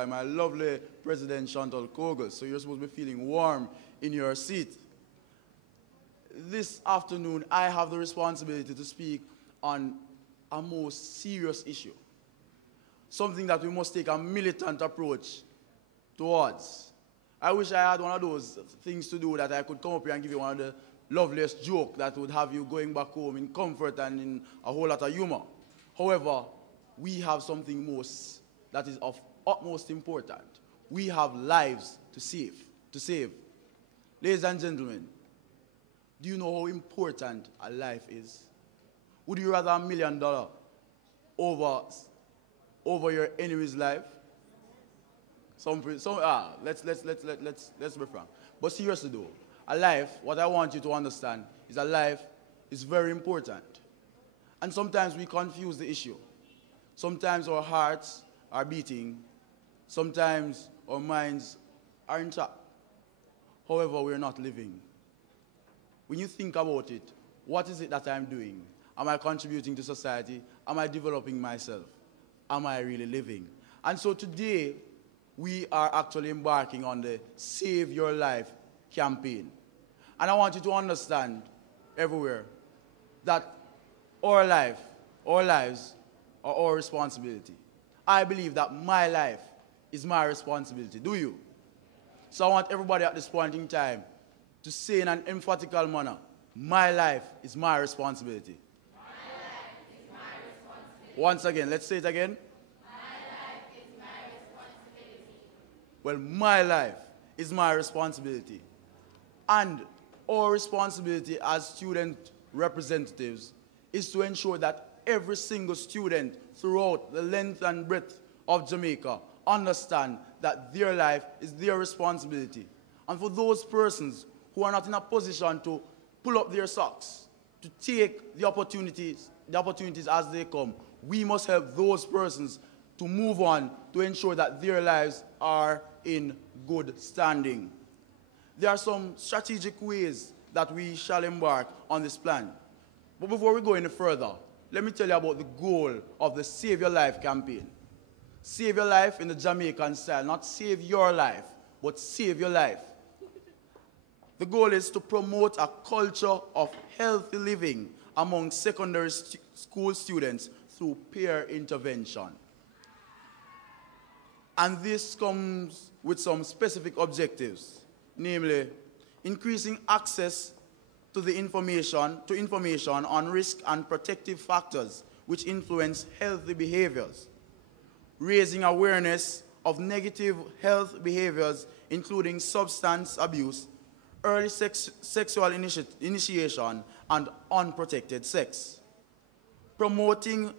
by my lovely President Chantal Kogel, so you're supposed to be feeling warm in your seat. This afternoon, I have the responsibility to speak on a most serious issue, something that we must take a militant approach towards. I wish I had one of those things to do that I could come up here and give you one of the loveliest jokes that would have you going back home in comfort and in a whole lot of humor. However, we have something that is of utmost importance. We have lives to save. Ladies and gentlemen, do you know how important a life is? Would you rather $1 million over your enemy's life? Let's be frank. But seriously though, a life, what I want you to understand is a life is very important. And sometimes we confuse the issue. Sometimes our hearts are beating. Sometimes our minds are intact. However, we're not living. When you think about it, what is it that I'm doing? Am I contributing to society? Am I developing myself? Am I really living? And so today, we are actually embarking on the Save Your Life campaign. And I want you to understand everywhere that our lives are our responsibility. I believe that my life is my responsibility. Do you? So I want everybody at this point in time to say in an emphatical manner, my life is my responsibility. My life is my responsibility. Once again, let's say it again. My life is my responsibility. Well, my life is my responsibility. And our responsibility as student representatives is to ensure that every single student throughout the length and breadth of Jamaica understand that their life is their responsibility. And for those persons who are not in a position to pull up their socks, to take the opportunities as they come, we must help those persons to move on to ensure that their lives are in good standing. There are some strategic ways that we shall embark on this plan. But before we go any further, let me tell you about the goal of the Save Your Life campaign. Save your life in the Jamaican style, not save your life, but save your life. The goal is to promote a culture of healthy living among secondary school students through peer intervention. And this comes with some specific objectives, namely increasing access to information on risk and protective factors which influence healthy behaviors, raising awareness of negative health behaviors including substance abuse, early sexual initiation, and unprotected sex, promoting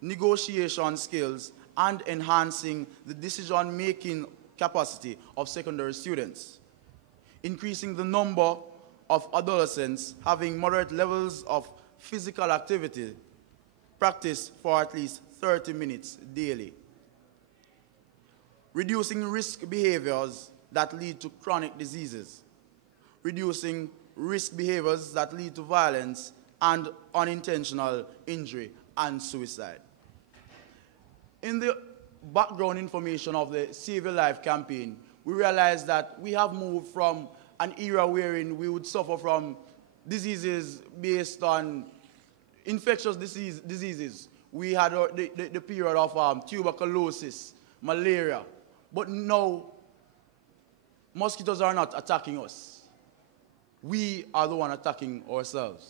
negotiation skills and enhancing the decision-making capacity of secondary students, increasing the number of adolescents having moderate levels of physical activity practiced for at least 30 minutes daily, reducing risk behaviors that lead to chronic diseases, reducing risk behaviors that lead to violence and unintentional injury and suicide. In the background information of the Save Your Life campaign, we realized that we have moved from an era wherein we would suffer from diseases based on infectious diseases. We had the period of tuberculosis, malaria, but now mosquitoes are not attacking us. We are the one attacking ourselves.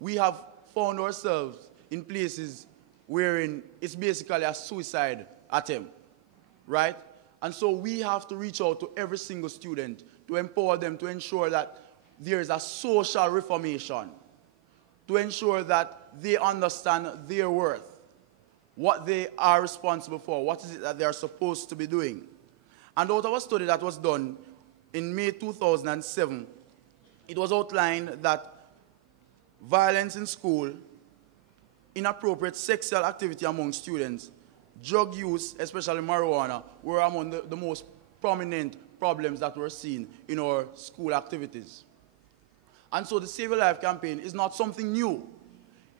We have found ourselves in places wherein it's basically a suicide attempt, right? And so we have to reach out to every single student to empower them to ensure that there is a social reformation, to ensure that they understand their worth, what they are responsible for, what is it that they are supposed to be doing. And out of a study that was done in May 2007, it was outlined that violence in school, inappropriate sexual activity among students, drug use, especially marijuana, were among the most prominent problems that were seen in our school activities. And so the Save Your Life campaign is not something new.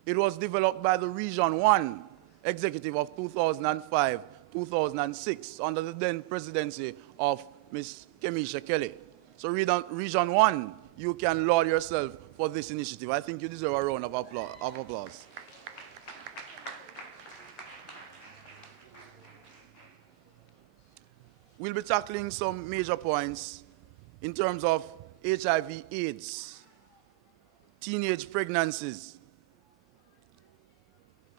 It was developed by the Region 1 executive of 2005 2006, under the then presidency of Ms. Kemisha Kelly. So Region 1, you can laud yourself for this initiative. I think you deserve a round of applause. We'll be tackling some major points in terms of HIV/AIDS, teenage pregnancies.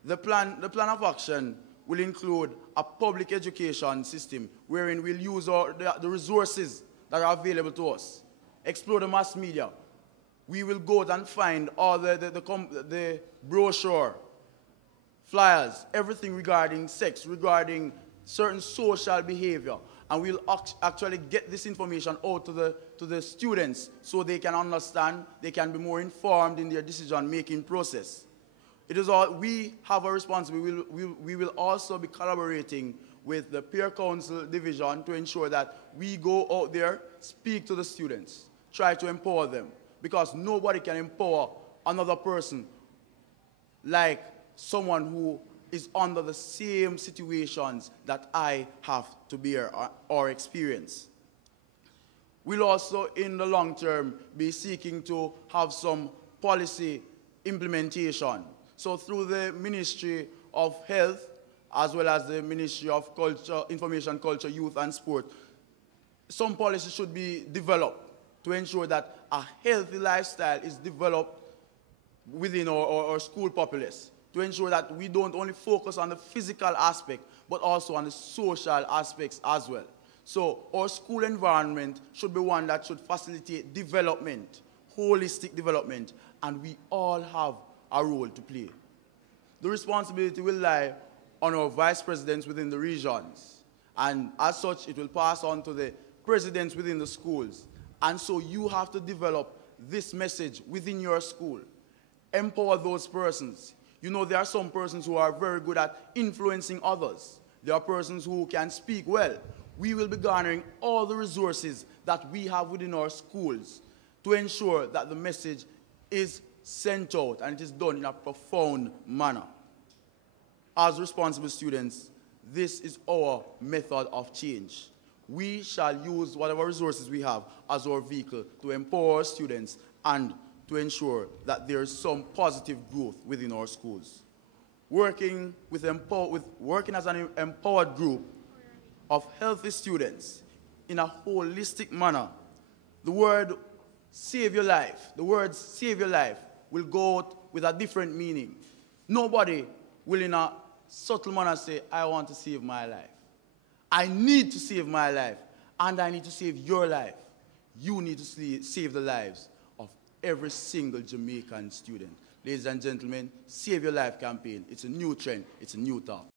The plan of action will include a public education system wherein we'll use the resources that are available to us, explore the mass media. We will go out and find all the brochure, flyers, everything regarding sex, regarding certain social behavior, and we'll actually get this information out to the students so they can understand, they can be more informed in their decision-making process. We have a responsibility. We will also be collaborating with the Peer Council Division to ensure that we go out there, speak to the students, try to empower them, because nobody can empower another person like someone who is under the same situations that I have to bear or experience. We'll also, in the long term, be seeking to have some policy implementation. So through the Ministry of Health, as well as the Ministry of Culture, Information, Culture, Youth and Sport, some policy should be developed to ensure that a healthy lifestyle is developed within our school populace, to ensure that we don't only focus on the physical aspect, but also on the social aspects as well. So our school environment should be one that should facilitate development, holistic development, and we all have a role to play. The responsibility will lie on our vice presidents within the regions, and as such, it will pass on to the presidents within the schools. And so you have to develop this message within your school. Empower those persons. You know, there are some persons who are very good at influencing others. There are persons who can speak well. We will be garnering all the resources that we have within our schools to ensure that the message is sent out and it is done in a profound manner. As responsible students, this is our method of change. We shall use whatever resources we have as our vehicle to empower our students and to ensure that there is some positive growth within our schools. Working as an empowered group of healthy students in a holistic manner, the word save your life, will go out with a different meaning. Nobody will in a subtle manner say, I want to save my life. I need to save my life, and I need to save your life. You need to save the lives of every single Jamaican student. Ladies and gentlemen, Save Your Life campaign. It's a new trend. It's a new thought.